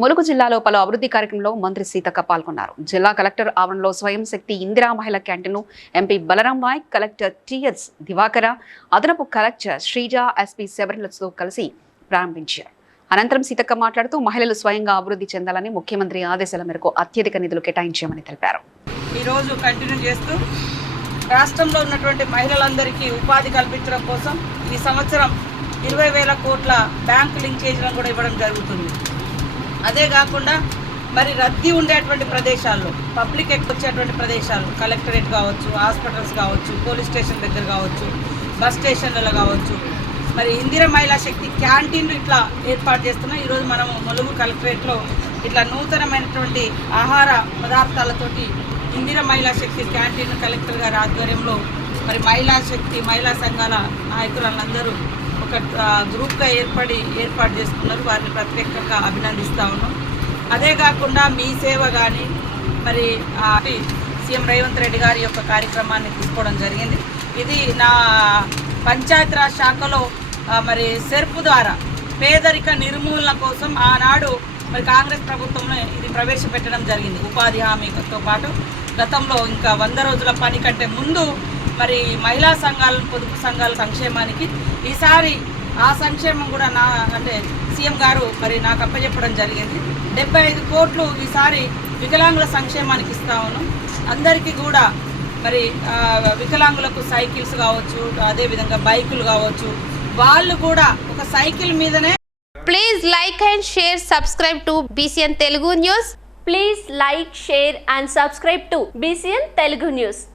ములుగు జిల్లాలో పలు అభివృద్ధి కార్యక్రమంలో మంత్రి సీతక్క పాల్గొన్నారు. జిల్లా కలెక్టర్ ఆవరణలో స్వయం Shakti Indira Mahila క్యాంటీన్ను MP Balram Naik collector TS Divakara అదనపు కలెక్టర్ శ్రీజ ఎస్పీ శబరిలతో కలిసి ప్రారంభించారు. అనంతరం సీతక్క మాట్లాడుతూ మహిళలు స్వయంగా అభివృద్ధి చెందాలని ముఖ్యమంత్రి ఆదేశాల మేరకు అత్యధిక నిధులు కేటాయించామని తెలిపారు. ఈరోజు కంటిన్యూ చేస్తూ రాష్ట్రంలో ఉన్నటువంటి మహిళలందరికీ ఉపాధి కల్పించడం కోసం ఈ సంవత్సరం ఇరవై వేల కోట్ల బ్యాంకు లింకేజ్లను కూడా ఇవ్వడం జరుగుతుంది. అదే కాకుండా మరి రద్దీ ఉండేటువంటి ప్రదేశాల్లో పబ్లిక్ ఎక్కువ వచ్చేటువంటి ప్రదేశాలు కలెక్టరేట్ కావచ్చు హాస్పిటల్స్ కావచ్చు పోలీస్ స్టేషన్ దగ్గర కావచ్చు బస్ స్టేషన్లలో కావచ్చు. మరి ఇందిర మహిళా శక్తి క్యాంటీన్లు ఇట్లా ఏర్పాటు చేస్తున్నాం ఈరోజు మనం ములుగు కలెక్టరేట్లో ఇట్లా నూతనమైనటువంటి ఆహార పదార్థాలతోటి ఇందిర మహిళా శక్తి క్యాంటీన్ కలెక్టర్ గారి ఆధ్వర్యంలో మరి మహిళా శక్తి మహిళా సంఘాల నాయకులందరూ ఒక గ్రూప్గా ఏర్పడి ఏర్పాటు చేసుకున్నారు. వారిని ప్రత్యేకంగా అభినందిస్తూ ఉన్నాం. అదే కాకుండా మీ సేవ కానీ మరి సీఎం రేవంత్ రెడ్డి గారి యొక్క కార్యక్రమాన్ని తీసుకోవడం జరిగింది. ఇది నా పంచాయతీరాజ్ శాఖలో మరి సెర్పు ద్వారా పేదరిక నిర్మూలన కోసం ఆనాడు మరి కాంగ్రెస్ ప్రభుత్వంలో ఇది ప్రవేశపెట్టడం జరిగింది. ఉపాధి హామీతో పాటు గతంలో ఇంకా వంద రోజుల పని కంటే ముందు మరి మహిళా సంఘాల పొదుపు సంఘాల సంక్షేమానికి ఈసారి ఆ సంక్షేమం కూడా నా అంటే సీఎం గారు మరి నాకు అప్పచెప్పడం జరిగింది. డెబ్బై ఐదు కోట్లు ఈసారి వికలాంగుల సంక్షేమానికి ఇస్తామను అందరికీ కూడా మరి వికలాంగులకు సైకిల్స్ కావచ్చు అదేవిధంగా బైకులు కావచ్చు వాళ్ళు కూడా ఒక సైకిల్ మీదనే please like and share subscribe to BCN Telugu news please like share and subscribe to BCN Telugu news